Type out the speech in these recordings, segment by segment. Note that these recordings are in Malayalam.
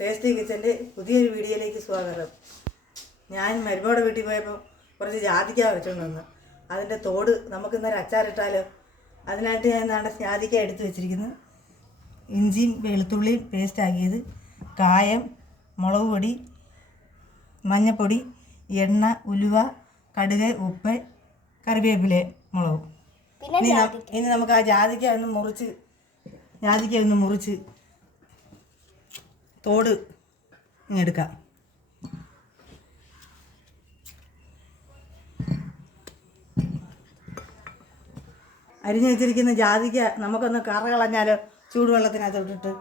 ടേസ്റ്റി കിച്ചൻ്റെ പുതിയൊരു വീഡിയോയിലേക്ക് സ്വാഗതം. ഞാൻ മരുമോടെ വീട്ടിൽ പോയപ്പോൾ കുറച്ച് ജാതിക്ക വെച്ചുകൊണ്ട് വന്നു. അതിൻ്റെ തോട് നമുക്ക് ഇന്നൊരു അച്ചാറിട്ടാലോ. അതിനായിട്ട് ഞാൻ നാളെ ജാതിക്ക എടുത്ത് വെച്ചിരിക്കുന്നു. ഇഞ്ചിയും വെളുത്തുള്ളിയും പേസ്റ്റ് ആക്കിയത്, കായം, മുളക് പൊടി, മഞ്ഞൾപ്പൊടി, എണ്ണ, ഉലുവ, കടുക്, ഉപ്പ്, കറിവേപ്പില, മുളക്. ഇനി നമുക്ക് ആ ജാതിക്ക ഒന്ന് മുറിച്ച് തോട് എടുക്കാം. അരിഞ്ഞു വെച്ചിരിക്കുന്ന ജാതിക്ക നമുക്കൊന്ന് കറ കളഞ്ഞാലോ. ചൂടുവെള്ളത്തിനകത്തോട്ടിട്ട്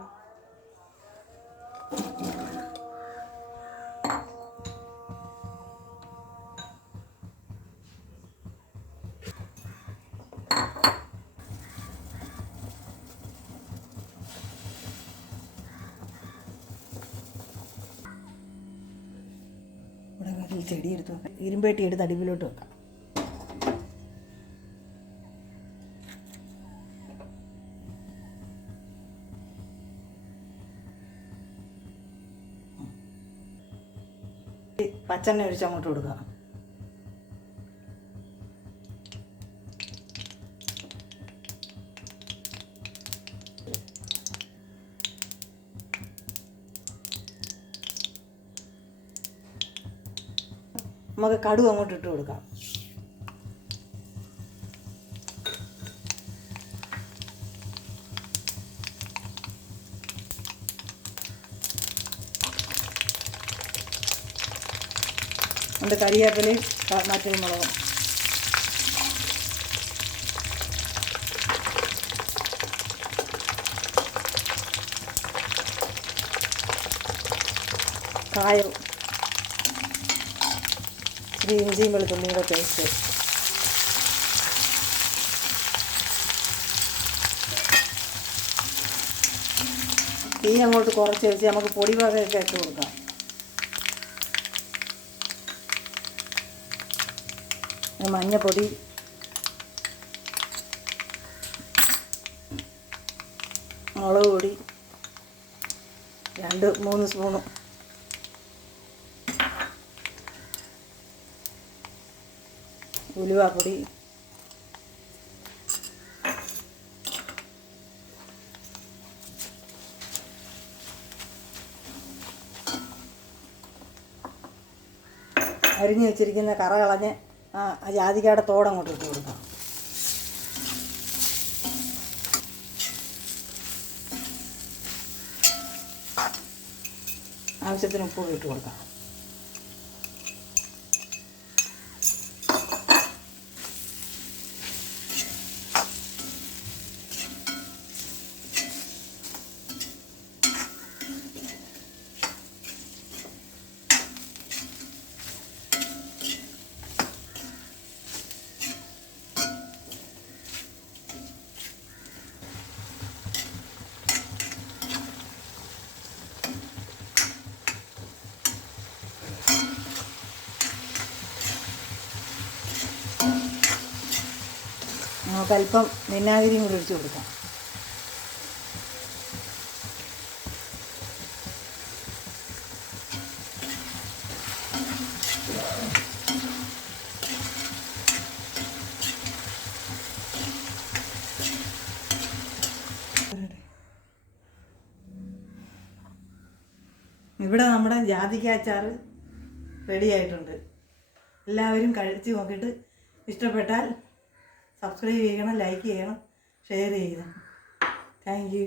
ഇവിടെ ചെടി എടുത്ത് വെക്കാം. ഇരുമ്പേട്ടി എടുത്ത് അടുപ്പിലോട്ട് വെക്കാം. പച്ചെണ്ണ ഒഴിച്ച് അങ്ങോട്ട് കൊടുക്കാം. നമുക്ക് കടുക് അങ്ങോട്ട് ഇട്ട് കൊടുക്കാം. നമ്മുടെ കരിവേപ്പിലയും മറ്റേ മുളകും. കായവും ഇഞ്ചിയും വെളുത്തുള്ളിയുടെ പേസ്റ്റ്. തീ അങ്ങോട്ട് കുറച്ച് വെച്ച് നമുക്ക് പൊടി വകയൊക്കെ ഇട്ട് കൊടുക്കാം. മഞ്ഞൾപ്പൊടി, മുളക് പൊടി 2-3 സ്പൂണ്, ഉലുവാപ്പൊടി, അരിഞ്ഞു വെച്ചിരിക്കുന്ന കറ കളഞ്ഞ് ജാതിക്കയുടെ തോടങ്ങോട്ട് ഇട്ട് കൊടുക്കാം. ആവശ്യത്തിന് ഉപ്പ് ഇട്ട് കൊടുക്കാം. നമുക്ക് അല്പം വിനാഗിരിയും കൂടി ഒഴിച്ച് കൊടുക്കാം. ഇവിടെ നമ്മുടെ ജാതിക്ക അച്ചാർ റെഡി ആയിട്ടുണ്ട്. എല്ലാവരും കഴിച്ച് നോക്കിയിട്ട് ഇഷ്ടപ്പെട്ടാൽ സബ്സ്ക്രൈബ് ചെയ്യണം, ലൈക്ക് ചെയ്യണം, ഷെയർ ചെയ്യണം. Thank you.